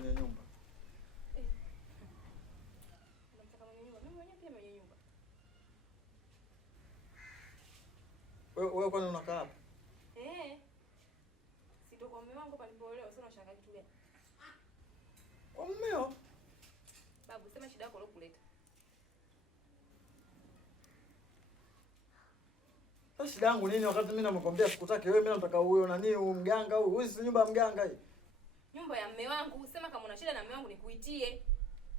mwenye nyumba. Unamtaka mwenye nyumba? Mimi mwenyewe pia mwenye nyumba. Wewe kwani unakaa hapa? Si ndio kwa mume wangu hapa nilipoolewa, sasa unashangaa kitu gani? Kwa mumeo? Babu, sema shida yako lokuleta. Sasa shida yangu nini wakati mimi namekwambia sikutaki wewe, mimi nataka huyo nani mganga huyu. Huyu si nyumba ya mganga hii. Nyumba ya mume wangu, sema kama una shida na mume wangu nikuitie.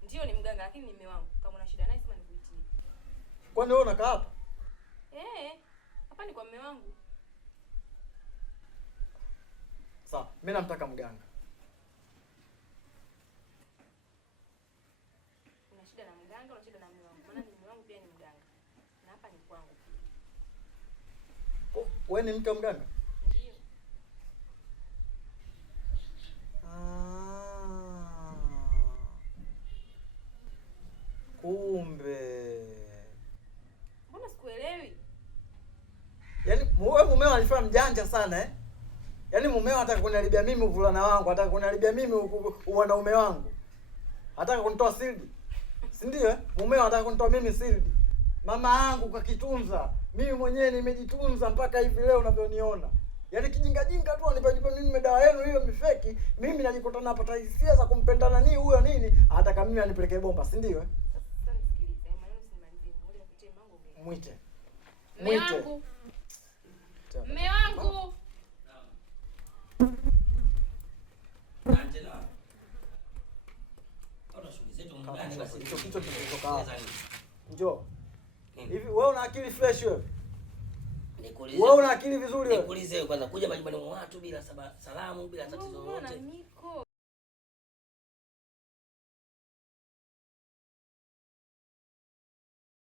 Ndio ni mganga lakini ni mume wangu. Kama una shida naye sema nikuitie. Kwani wewe unakaa hapa? Hapa ni kwa mume wangu. Sawa, mimi namtaka mganga. Una shida na mganga, una shida na mume wangu. Maana ni mume wangu pia ni mganga. Na hapa ni kwangu. Wewe ni mke wa mganga? Ndio. Kumbe. Mbona sikuelewi? Yaani wewe mumeo alifanya mjanja sana eh? Yaani mumeo anataka kuniharibia mimi uvulana wangu, anataka kuniharibia mimi wanaume wangu. Anataka kunitoa sildi. Si ndio eh? Mumeo anataka kunitoa mimi sildi. Mama yangu kakitunza. Mimi mwenyewe nimejitunza mpaka hivi leo unavyoniona. Yaani kijinga jinga tu anipajipa mimi dawa yenu hiyo mifeki. Mimi najikuta napata hisia za kumpenda nani huyo nini? Anataka mimi anipeleke bomba, si ndio eh? Sasa nisikilize. Maneno usimalizie. Ngoja nikutie mango ngine. Mwite. Mume wangu. Angela. Ona shughuli zetu mgani basi. Hicho kitu kimetoka hapa. Njoo. Hivi wewe una akili fresh wewe? Nikuulize. Wewe una akili vizuri wewe? Nikuulize kwanza kuja majumbani mwa watu bila salamu, bila tatizo lolote.